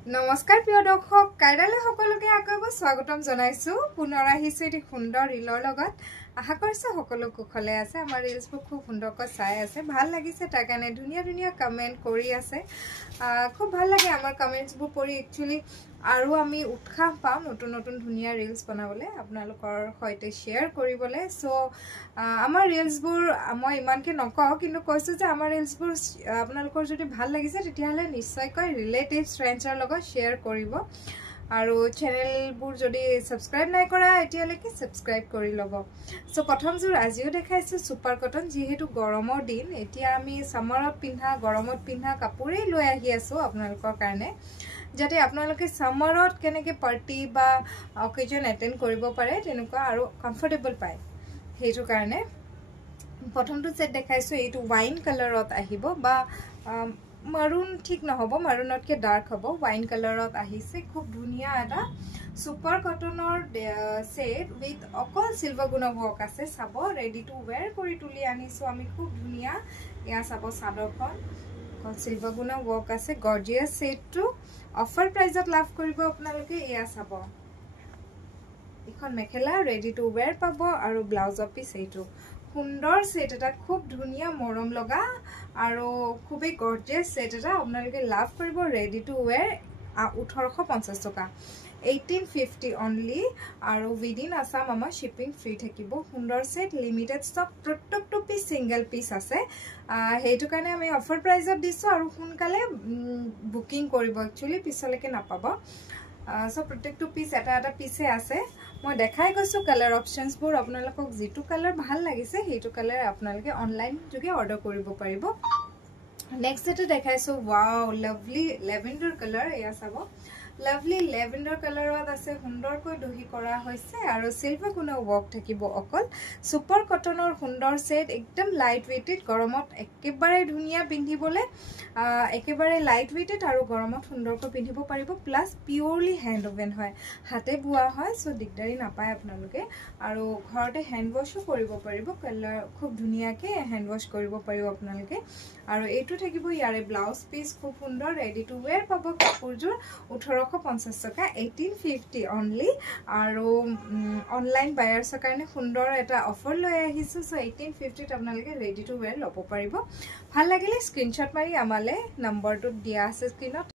নমস্কাৰ প্ৰিয় দৰ্শক কাইৰালে সকলোকে আকৌ স্বাগতম জনাইছো পুনৰ আহিছো এটি সুন্দৰ ৰিলৰ লগত আশা কৰিছো সকলো কুশলে আছে আমাৰ ৰিলছবোৰ খুব সুন্দৰকৈ চাই আছে ভাল লাগিছে তাৰ কাৰণে ধুনীয়া ধুনীয়া কমেন্ট কৰি আছে খুব ভাল লাগে আমাৰ কমেন্টছবোৰ পঢ়ি একচুয়ালি আৰু আমি উৎসাহ পাম নতুন নতুন ধুনীয়া ৰিলছ বনাবলৈ আপোনালোকৰ সৈতে শেয়াৰ কৰিবলৈ সো আমাৰ ৰিলছবোৰ মই ইমানকে নকওঁ কিন্তু কৈছো যে আমাৰ ৰিলছবোৰ আপোনালোকৰ যদি ভাল লাগিছে তেতিয়াহলে নিশ্চয়কৈ ৰিলেটিভছ ফ্ৰেণ্ডছৰ লগত শেয়াৰ কৰিব আৰু চেনেলবোৰ যদি সাবস্ক্ৰাইব নাই কৰা এতিয়ালৈকে সাবস্ক্ৰাইব কৰি লব সো প্ৰথম জোৰ আজিও দেখাইছো সুপাৰ কটন যেহেতু গৰমৰ দিন এতিয়া আমি সামাৰত পিন্ধা গৰমত পিন্ধা কাপোৰেই লৈ আহি আছো আপোনালোকৰ কাৰণে যাতে আপোনালোকে সামাৰত কেনেকে পাৰ্টি বা অকেজন এটেন্ড কৰিব পাৰে তেনেকুৱা আৰু কমফৰ্টেবল পায় হেতু কাৰণে প্ৰথমটো সেট দেখাইছো এইটো ওয়াইন কালাৰত আহিব বা মাৰুন ঠিক নহব মাৰুনতকে ডাৰ্ক হ'ব ওয়াইন কালাৰত আহিছে খুব ধুনিয়া এটা সুপাৰ কটনৰ সেট উইথ অকল সিলভাৰ গুণ ৱৰ্ক আছে চাব ৰেডি টু ওয়্যাৰ কৰি তুলি আনিছো আমি খুব ধুনিয়া ইয়া চাব সাদৰখন সিলভাৰ গুণ ৱৰ্ক আছে গৰ্জিয়াস সেটটো অফাৰ প্ৰাইজত লাভ কৰিব আপোনালোকে ইয়া চাব এখন মেখেলা ৰেডি টু ওয়্যাৰ পাব আৰু ব্লাউজৰ পিস এইটো সুন্দৰ সেট এটা খুব ধুনিয়া মৰম লগা আৰু খুবই গৰ্জিয়াস সেট এটা আপোনালোকে লাভ কৰিব ৰেডি টু ওয়্যাৰ 1850 টকা 1850 only আৰু উইদিন আসাম আমাৰ শিপিং ফ্ৰী থাকিব সুন্দৰ সেট লিমিটেড ষ্টক প্ৰত্যেকটো পিস সিঙ্গেল পিস আছে হেতু কাৰণে আমি অফাৰ প্ৰাইজত দিছো আৰু সোনকালে বুকিং কৰিব একচুয়ালি পিছলৈকে নাপাব সো প্ৰত্যেকটো পিস এটা এটা পিসে আছে মই দেখাই গৈছো কালাৰ অপশনস বোৰ আপোনালোকক যেটো কালাৰ ভাল লাগিছে হেতু কালাৰ আপোনালোকে অনলাইন যোগে অৰ্ডাৰ কৰিব পাৰিব নেক্সট এটা দেখাইছো ওয়াও লাভলি লেভেন্ডাৰ কালাৰ এয়া চাব লাভলি লেভেন্ডাৰ কালাৰত আছে সুন্দৰকৈ দহি কৰা হৈছে আৰু সিলভাৰ গুণ ৱৰ্ক থাকিব অকল সুপাৰ কটনৰ সুন্দৰ সেট একদম লাইট ওয়েটেড গৰমত একেবাৰে ধুনিয়া পিন্ধিবলে একেবাৰে লাইট ওয়েটেড আৰু গৰমত সুন্দৰকৈ পিন্ধিব পাৰিব প্লাস পিওৰলি হ্যান্ড ওভেন হয় হাতে বুৱা হয় সো দিগদাৰি নাপায় আপোনালোকে আৰু ঘৰতে হ্যান্ড ওয়াশো কৰিব পাৰিব কালাৰ খুব ধুনিয়াকে হ্যান্ড ওয়াশ কৰিব পাৰিব আপোনালোকে আৰু এইটো থাকিব ইয়াৰে ব্লাউজ পিস খুব সুন্দৰ ৰেডি টু ওয়্যাৰ পাব কাপোৰজোৰ 1850 টকা 1850 only আৰু অনলাইন বায়াৰ্ছৰ কাৰণে সুন্দৰ এটা অফাৰ লৈ আহিছো সো 1850 ত আপোনালোকে ৰেডি টু ওয়্যাৰ ল'ব পাৰিব ভাল লাগিলে স্ক্ৰিনশ্বট মাৰি আমালে নম্বৰটো দিয়া আছে স্ক্ৰিনত